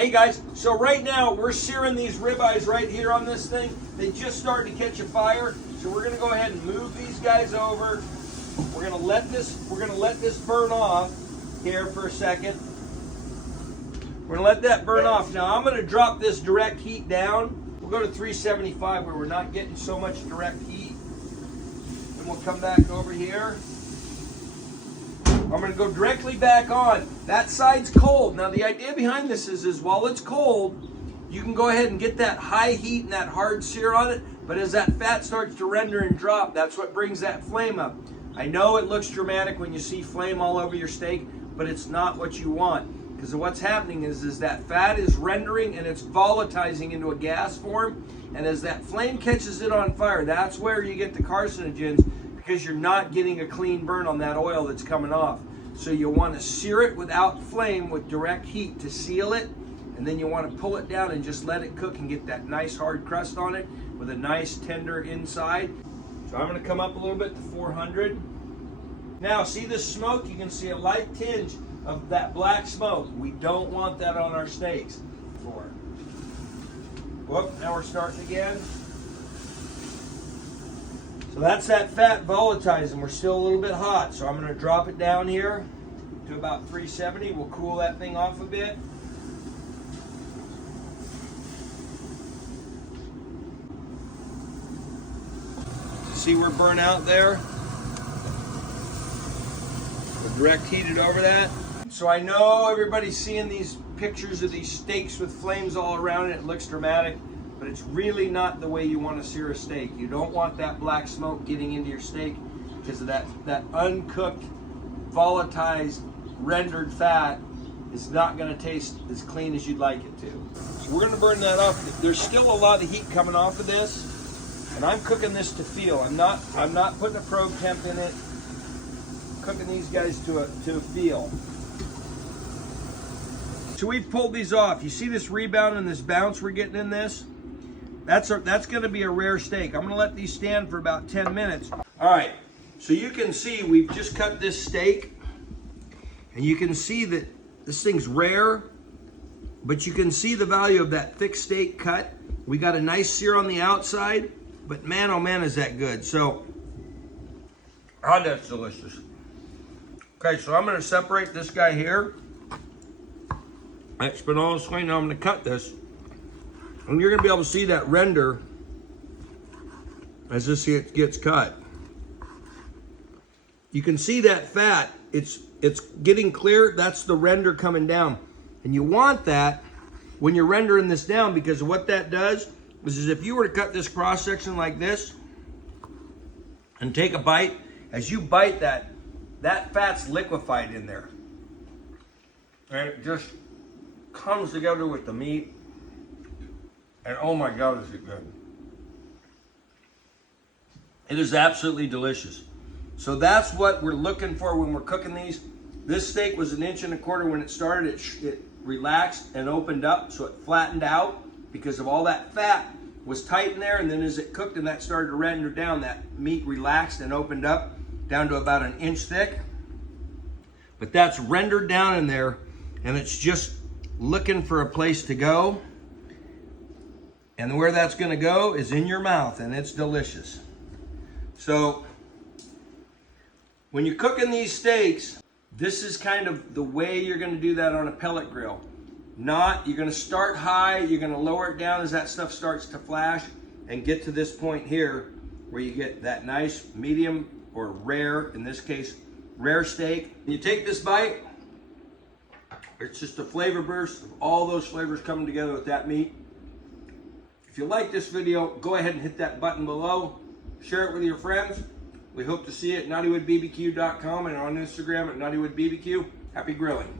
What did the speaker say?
Hey guys, so right now we're searing these ribeyes right here on this thing. They just started to catch a fire, so we're gonna go ahead and move these guys over. We're gonna let this burn off here for a second. We're gonna let that burn off. Now I'm gonna drop this direct heat down. We'll go to 375 where we're not getting so much direct heat. And we'll come back over here. I'm going to go directly back on. That side's cold. Now the idea behind this is while it's cold, you can go ahead and get that high heat and that hard sear on it, but as that fat starts to render and drop, that's what brings that flame up. I know it looks dramatic when you see flame all over your steak, but it's not what you want. Because what's happening is that fat is rendering and it's volatilizing into a gas form, and as that flame catches it on fire, that's where you get the carcinogens, because you're not getting a clean burn on that oil that's coming off. So you want to sear it without flame with direct heat to seal it, and then you want to pull it down and just let it cook and get that nice hard crust on it with a nice tender inside. So I'm going to come up a little bit to 400. Now see this smoke? You can see a light tinge of that black smoke. We don't want that on our steaks. Whoop, now we're starting again. So that's that fat volatilizing. We're still a little bit hot, so I'm going to drop it down here to about 370. We'll cool that thing off a bit. See we're burnt out there? We'll direct heat it over that. So I know everybody's seeing these pictures of these steaks with flames all around it. It looks dramatic, but it's really not the way you want to sear a steak. You don't want that black smoke getting into your steak because of that uncooked, volatilized, rendered fat is not going to taste as clean as you'd like it to. So we're going to burn that off. There's still a lot of heat coming off of this, and I'm cooking this to feel. I'm not putting a probe temp in it. I'm cooking these guys to a feel. So we've pulled these off. You see this rebound and this bounce we're getting in this? That's going to be a rare steak. I'm going to let these stand for about 10 minutes. All right, so you can see we've just cut this steak, and you can see that this thing's rare, but you can see the value of that thick steak cut. We got a nice sear on the outside, but man, oh man, is that good. So, oh, that's delicious. Okay, so I'm going to separate this guy here. It's been all swing. Now I'm going to cut this. And you're going to be able to see that render as this gets cut. You can see that fat. It's getting clear. That's the render coming down. And you want that when you're rendering this down, because what that does is if you were to cut this cross section like this and take a bite, as you bite that fat's liquefied in there. And it just comes together with the meat, and oh my God, is it good. It is absolutely delicious. So that's what we're looking for when we're cooking these. This steak was 1.25 inches when it started. It relaxed and opened up, so it flattened out because of all that fat was tight in there, and then as it cooked and that started to render down, that meat relaxed and opened up down to about 1 inch thick. But that's rendered down in there, and it's just looking for a place to go, and where that's going to go is in your mouth, and it's delicious. So when you're cooking these steaks, this is kind of the way you're going to do that on a pellet grill. You're going to start high, you're going to lower it down as that stuff starts to flash, and get to this point here where you get that nice medium or rare, in this case rare steak. You take this bite, it's just a flavor burst of all those flavors coming together with that meat. If you like this video, go ahead and hit that button below. Share it with your friends. We hope to see you at knottywoodbbq.com and on Instagram at knottywoodbbq. Happy grilling.